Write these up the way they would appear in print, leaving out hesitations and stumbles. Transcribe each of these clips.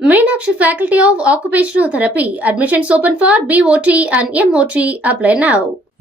Meenakshi Faculty of Occupational Therapy. Admissions open for BOT and MOT. Apply now.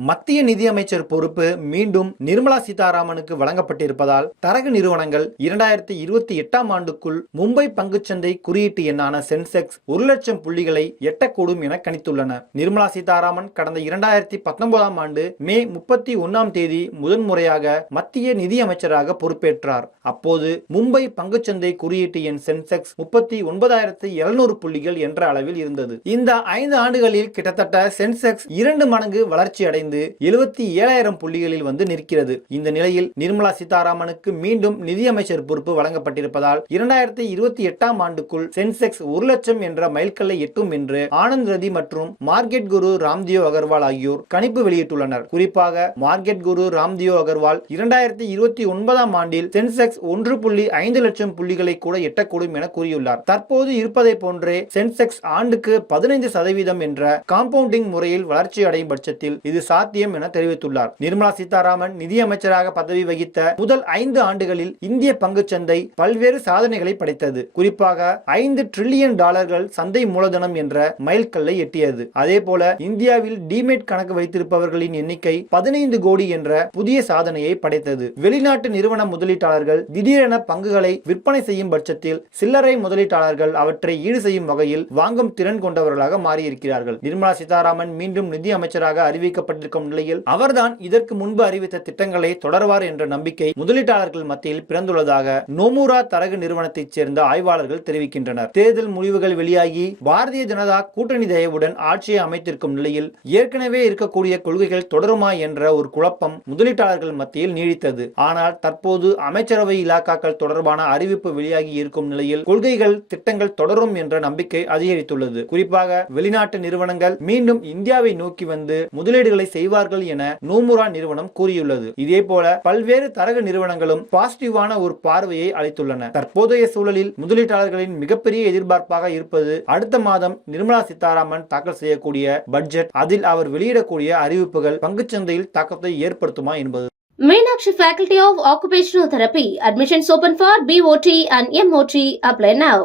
மத்திய நிதியமைச்சர் பொறுப்பு மீண்டும் நிர்மலா சீதாராமனுக்கு வழங்கப்பட்டிருப்பதால் தரகு நிறுவனங்கள் 2028ஆம் ஆண்டுக்குள் மும்பை பங்குச்சந்தை குறியீட்டு எண்ணான சென்செக்ஸ் 1 லட்சம் புள்ளிகளை எட்டக்கூடும் என கணித்துள்ளன. நிர்மலா சீதாராமன் கடந்த 2019ஆம் ஆண்டு மே 31ஆம் தேதி முதன்முறையாக மத்திய நிதியமைச்சராக பொறுப்பேற்றார். அப்போது மும்பை பங்குச்சந்தை குறியீட்டு எண் சென்செக்ஸ் 39,700 புள்ளிகள் என்ற அளவில் இருந்தது. இந்த 5 ஆண்டுகளில் கிட்டத்தட்ட சென்செக்ஸ் 2 மடங்கு வளர்ச்சி அடைந்து 77,000 புள்ளிகளில் வந்து நிற்கிறது. இந்த நிலையில் நிர்மலா சீதாராமனுக்கு மீண்டும் நிதியமைச்சர் பொறுப்பு வழங்கப்பட்டிருப்பதால் 2028ஆம் ஆண்டுக்குள் சென்செக்ஸ் 1 லட்சம் என்ற மைல்கல்லை எட்டும் என்று ஆனந்த் ரதி மற்றும் மார்க்கெட் குரு ராம்தேவ் அகர்வால் ஆகியோர் கணிப்பு வெளியிட்டுள்ளனர். குறிப்பாக மார்க்கெட் குரு ராம்தேவ் அகர்வால் 2029ஆம் ஆண்டில் சென்செக்ஸ் 1.5 லட்சம் புள்ளிகளை கூட எட்டக்கூடும் என கூறியுள்ளார். தற்போது இருப்பதை போன்றே சென்செக்ஸ் ஆண்டுக்கு 15% என்ற காம்பவுண்டிங் முறையில் வளர்ச்சி அடையும் பட்சத்தில் இது சாத்தியம் என தெரிவித்துள்ளார். நிர்மலா சீதாராமன் நிதியமைச்சராக பதவி வகித்த முதல் 5 ஆண்டுகளில் இந்திய பங்குச்சந்தை பல்வேறு சாதனைகளை படைத்தது. குறிப்பாக 5 டிரில்லியன் டாலர்கள் சந்தை மூலதனம் என்ற மைல்கல்லை எட்டியது. அதேபோல இந்தியாவில் டிமேட் கணக்கு வைத்திருப்பவர்களின் எண்ணிக்கை 15 கோடி என்ற புதிய சாதனையை படைத்தது. வெளிநாட்டு நிறுவன முதலீட்டாளர்கள் திடீரென பங்குகளை விற்பனை செய்யும் பட்சத்தில் சில்லறை முதலீட்டாளர்கள் அவற்றை ஈடு செய்யும் வகையில் வாங்கும் திறன் கொண்டவர்களாக மாறியிருக்கிறார்கள். நிர்மலா சீதாராமன் மீண்டும் நிதி அமைச்சராக அறிவிக்கப்பட்டிருக்கும் நிலையில் அவர்தான் இதற்கு முன்பு அறிவித்த திட்டங்களை தொடர்வார் என்ற நம்பிக்கை முதலீட்டாளர்கள் மத்தியில் பிறந்துள்ளதாக நோமுரா தரகு நிறுவனத்தைச் சேர்ந்த ஆய்வாளர்கள் தெரிவிக்கின்றனர். தேர்தல் முடிவுகள் வெளியாகி பாரதிய ஜனதா கூட்டணி தயவுடன் ஆட்சியை அமைத்திருக்கும் நிலையில் ஏற்கனவே இருக்கக்கூடிய கொள்கைகள் தொடருமா என்ற ஒரு குழப்பம் முதலீட்டாளர்கள் மத்தியில் நீடித்தது. ஆனால் தற்போது அமைச்சரவை இலாக்காக்கள் தொடர்பான அறிவிப்பு வெளியாகி இருக்கும் நிலையில் கொள்கைகள் திட்டங்கள் தொடரும் என்ற நம்பிக்கை அதிகரித்துள்ளது. குறிப்பாக வெளிநாட்டு நிறுவனங்கள் மீண்டும் இந்தியாவை நோக்கி வந்து முதலீடுகளை செய்வார்கள் என நோமுரா நிறுவனம் கூறியுள்ளது. இதே போல பல்வேறு தரகு நிறுவனங்களும் பாசிட்டிவான ஒரு பார்வையை அளித்துள்ளன. தற்போதைய சூழலில் முதலீட்டாளர்களின் மிகப்பெரிய எதிர்பார்ப்பாக இருப்பது அடுத்த மாதம் நிர்மலா சீதாராமன் தாக்கல் செய்யக்கூடிய பட்ஜெட். அதில் அவர் வெளியிடக்கூடிய அறிவிப்புகள் பங்குச்சந்தையில் தாக்கத்தை ஏற்படுத்துமா என்பது. Meenakshi Faculty of Occupational Therapy. Admissions open for BOT and MOT. Apply now.